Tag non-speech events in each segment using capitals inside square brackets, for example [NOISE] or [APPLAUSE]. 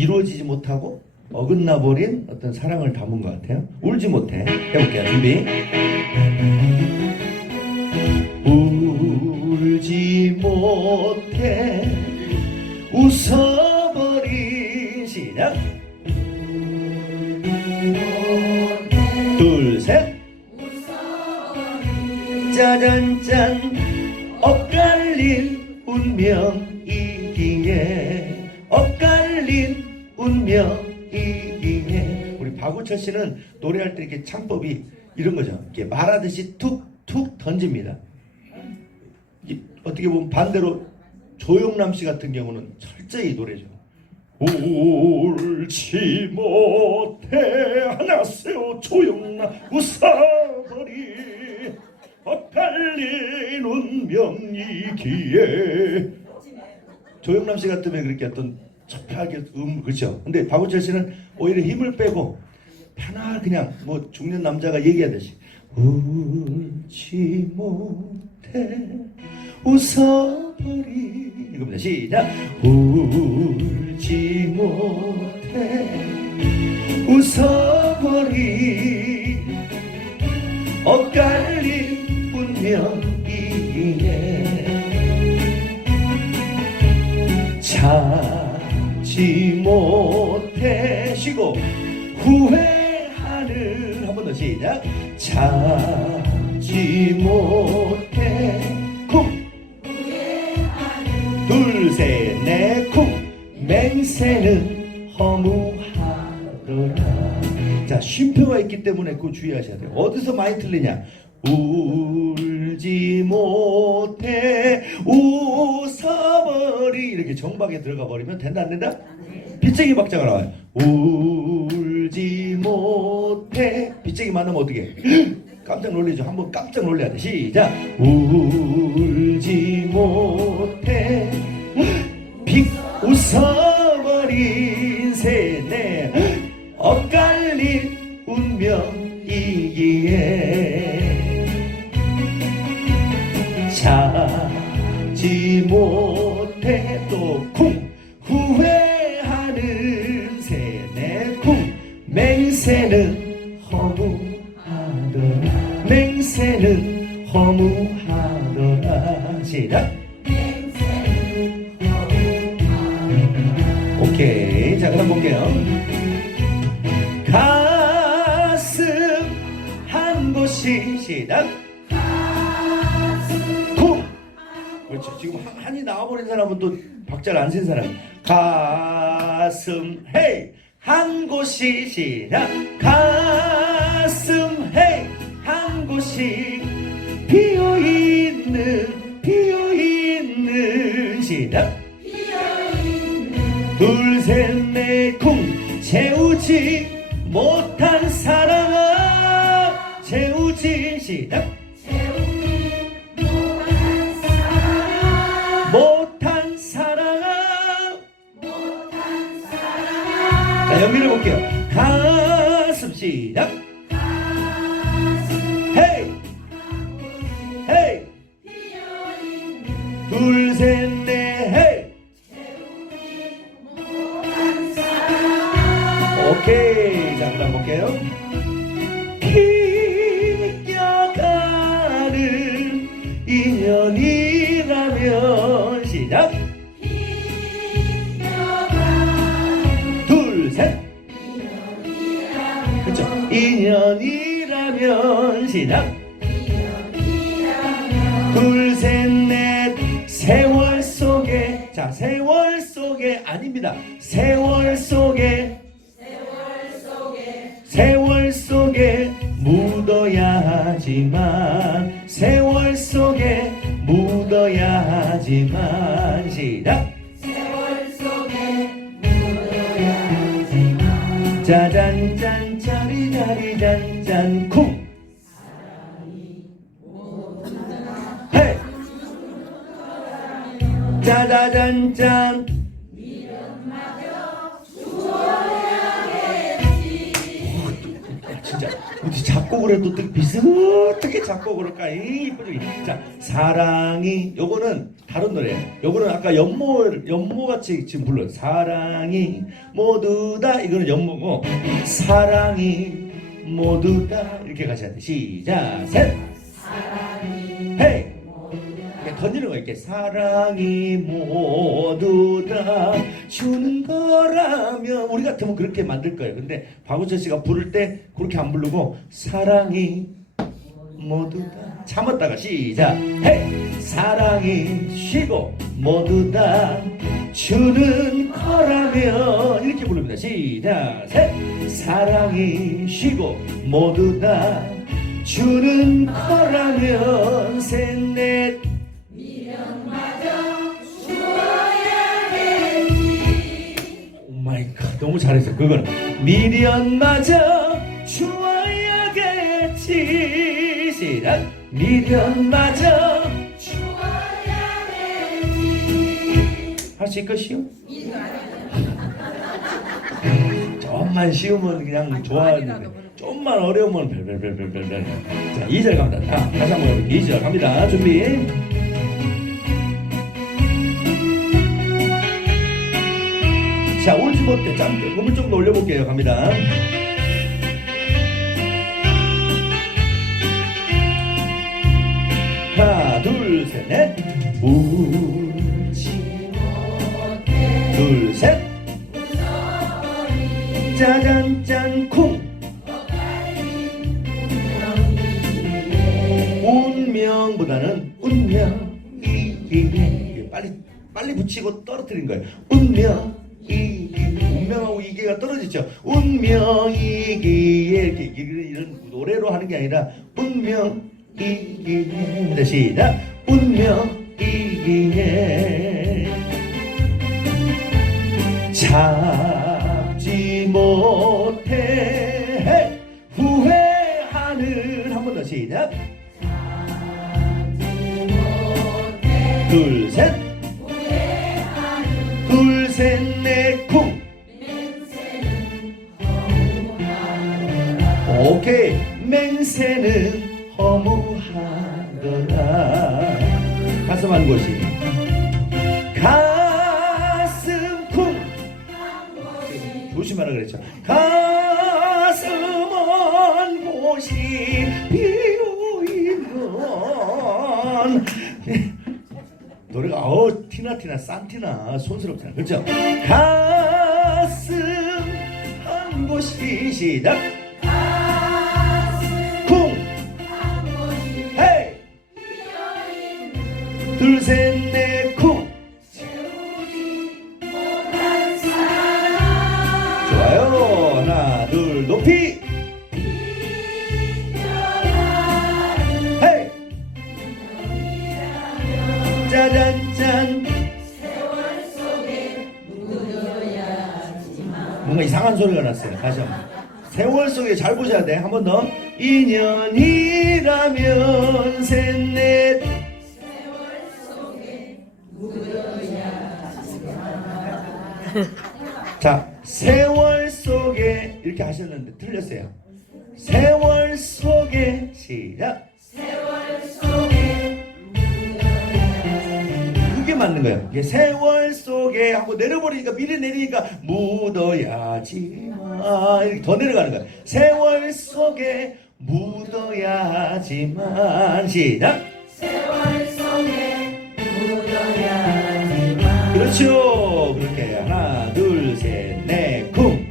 이루어지지 못하고 어긋나 버린 어떤 사랑을 담은 것 같아요. 울지 못해. 해볼게요. 준비. 울지 못해 웃어버린 시작. 둘, 셋. 짜잔 짠 엇갈린 운명이기에 엇갈린 운명이기에 우리 박우철 씨는 노래할 때 이렇게 창법이 이런 거죠. 이렇게 말하듯이 툭툭 던집니다. 이- 어떻게 보면 반대로 조영남 씨 같은 경우는 철저히 노래죠. 울지 못해 안녕하세요 조영남 웃어버리 엇갈린 운명이기에 조영남 씨 같으면 그렇게 어떤 첩하게 음 그렇죠. 근데 박우철 씨는 오히려 힘을 빼고 편안 그냥 뭐 중년 남자가 얘기하듯이 울지 못해. 웃어버리. 이겁니다. 시작. 울지 못해. 웃어버리. 엇갈린 운명 찾지 못해 쉬고 후회하는 한 번 더 시작. 찾지 못해. 쿵 둘셋넷쿵. 맹세는 허무하더라. 자 쉼표가 있기 때문에 그거 주의하셔야 돼요. 어디서 많이 틀리냐? 울지 못해. 웃어버리 이렇게 정박에 들어가 버리면 된다 안 된다? 빗쟁이 박자가 나와요. 울지 못해. 빗쟁이 만나면 어떻게 깜짝 놀리죠. 한번 깜짝 놀래야 돼. 시작. 울지 못해. 빅 웃어버린 새내 엇갈린 운명이기에 찾지 못 해 또쿵. 후회하는 새내 쿵. 맹세는 허무하더라. 맹세는 허무하더라. 시작 지금 한- 한이 나와버린 사람은 또 박자를 안 센 사람. 가슴 헤이! 한 곳이 시작. 가슴 헤이! 한 곳이 비어 있는 비어 있는 시작. 둘셋넷쿵! 채우지 인연이라면 시작. 둘셋. 그렇죠 인연이라면 시작. 둘셋넷. 세월 속에. 자 세월 속에 아닙니다. 세월 속에. 세월 속에. 묻어야지만 묻어야지만 시작 짜잔짠 짜리짜리 잔짠 쿵 짜자잔짠 진짜 어디 잡 작곡을 해도 비슷하게 작곡을 할까? 이 이쁘게. 자, 사랑이 요거는 다른 노래. 요거는 아까 연모 연모 같이 지금 불러. 사랑이 모두 다 이거는 연모고 사랑이 모두 다 이렇게 같이 돼. 시작. 셋. 헤이. 이렇게 던지는 거 이렇게 사랑이 모두 다 주는 거라면 우리 같으면 그렇게 만들 거예요. 근데 박우철 씨가 부를 때 그렇게 안 부르고 사랑이 모두 다 참았다가 시작. 헤이 사랑이 쉬고 모두 다 주는 거라면 이렇게 부릅니다. 시작. 셋 사랑이 쉬고 모두 다 주는 거라면 셋넷. 오마이 갓 너무 잘했어. 그거는 미련마저 주어야겠지. 시작 미련마저 할수 있겠시요? 좀만 쉬우면 그냥 좋아하는데 좀만 어려우면 별별별별별 자 2절 갑니다. 자, 다시 한번 2절 갑니다. 준비. 자 울지 못해 짬 그물 좀더 올려볼게요. 갑니다 하나 둘셋넷. 울지 둘셋. 짜잔 짠쿵. 운명보다는 운명이 빨리 빨리 붙이고 떨어뜨린 거예요. 시작 둘 셋. 둘 셋 넷 쿵. 오케이. 맹세는 허무하더라. 가슴 한 곳이. 가슴 쿵. 조심하라 그랬죠. 가 어우 티나 티나 싼티나 손스럽잖아. 그렇죠? 가슴 한 곳이 시작. 쿵. 헤이. 둘셋 났어요 다시 한 번 세월 속에 잘 보셔야 돼. 한 번 더. 인연이라면 셋넷. [LAUGHS] 자 세월 속에 이렇게 하셨는데 틀렸어요. 세월 속에 시작 맞는 거예요. 이게 세월 속에 하고 내려버리니까 미리 내리니까 묻어야지만 이렇게 더 내려가는 거예요. 세월 속에 묻어야지만 시작. 그렇죠. 그렇게 하나 둘셋넷 쿵.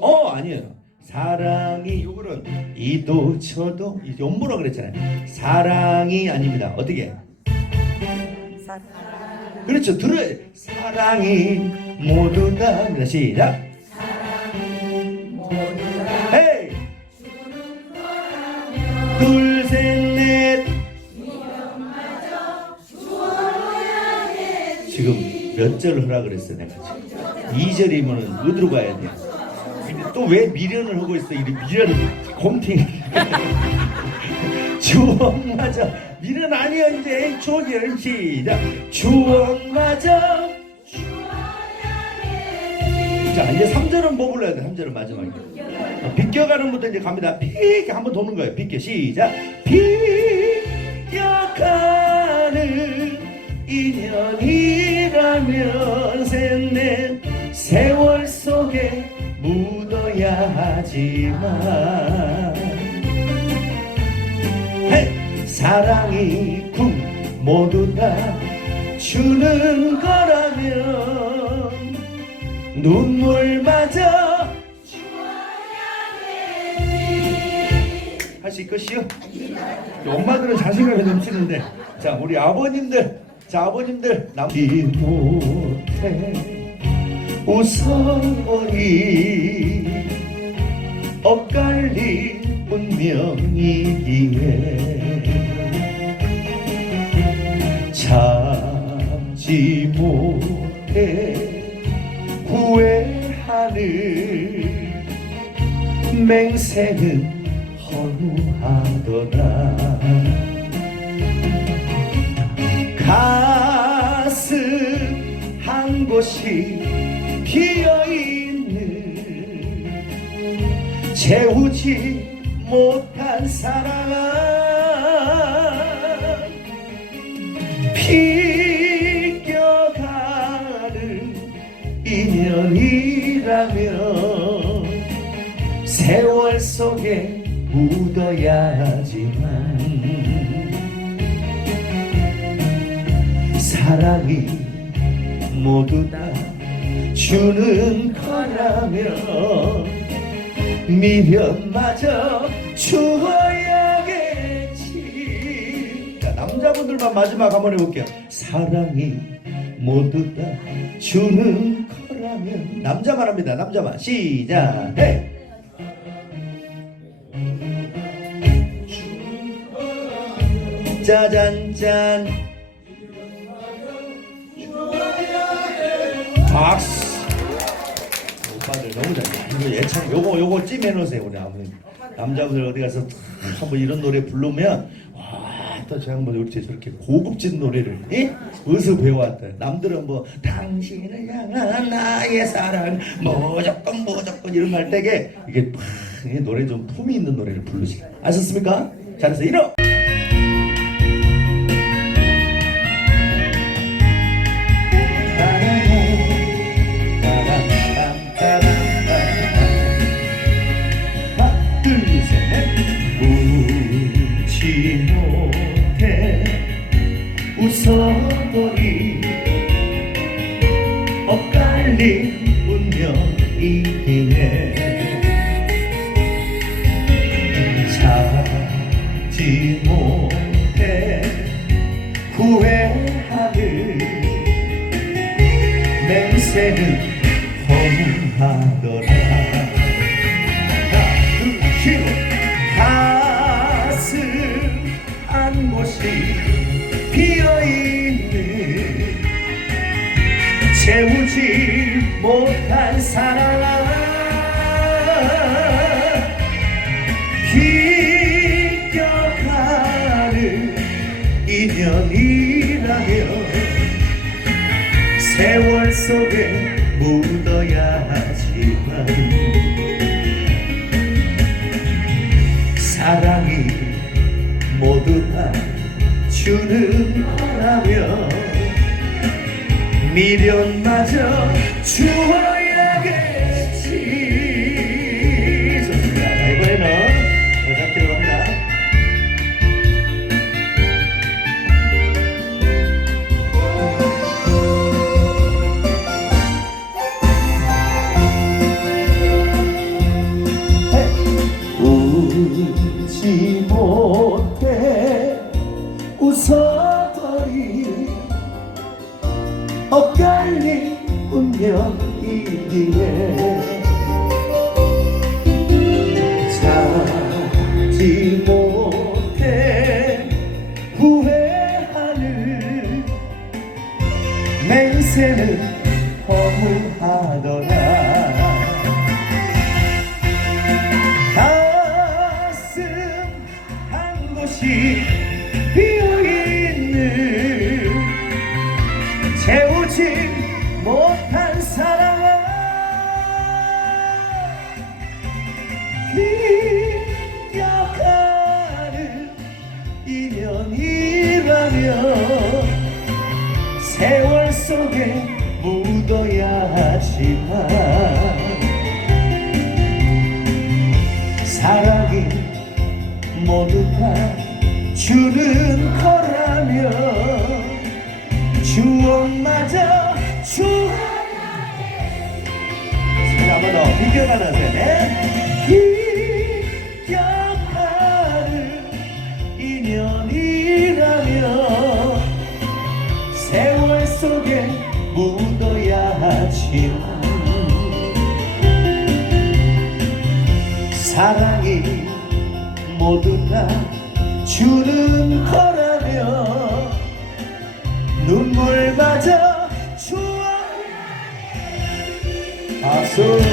어 아니에요. 사랑이 요거는 이도 저도 이 연모라 그랬잖아요. 사랑이 아닙니다. 어떻게? 그렇죠. 들어야 사랑이 모두 다 시작. 셋, 넷. 지금 몇 절 하라 그랬어 내가 지금. 2절이면은 어디로 가야 돼? 또 왜 미련을 하고 있어? 이 미련을 곰탱 이. 추억마저. 미련 아니야 이제. 추억이 시작. 추억마저. 자 이제 3절은 뭐 불러야 돼? 3절은 마지막에 비껴가는 부터 이제 갑니다. 비 한번 도는 거예요. 비껴. 시작. 비껴가는 인연이라면 셋넷 세월 속에 묻어야 하지만 사랑이 궁 모두 다 주는 거라면 눈물마저 할 수 있겠시요? 엄마들은 자신감이 넘치는데 자 우리 아버님들 자 아버님들 남지 못해 웃어버리 엇갈린 운명이기에 참지 못해 후회하는 맹세는 허무하더라 가슴 한 곳이 비어있는 채우지 못한 사랑 비 묻어야지만 사랑이 모두 다 주는 거라면 미련마저 주어야겠지. 자, 남자분들만 마지막 한번 해볼게요. 사랑이 모두 다 주는 거라면 남자만 합니다. 남자만. 시작 해 짜잔짠 박수. 오빠들 너무 잘해 예찬 요거 요거 찜해놓으세요 우리 아버님. 남자분들 어디 가서 한번 이런 노래 부르면 와또 제가 한번 이렇게 저렇게 고급진 노래를 예? 어디서 배워왔다 남들은 뭐 당신을 향한 나의 사랑 무조건 무조건 이런 거할 때게 이게 노래 좀 품이 있는 노래를 부르시고 아셨습니까? 잘했어요 이러 맹세는 허무하더라. 둘셋 가슴 한 곳이 비어있는 채우지 못한 사랑 세월 속에 묻어야 하지만 사랑이 모두 다 주는 거라면 미련마저 주어야 맹세는 허무하더라. 가슴 한 곳이 속에 묻어야 하지만 사랑이 모두 다 주는 거라면 추억마저 추억 한번 더. 비껴가면서 네 모두 다 주는 거라면 눈물마저 추억 박수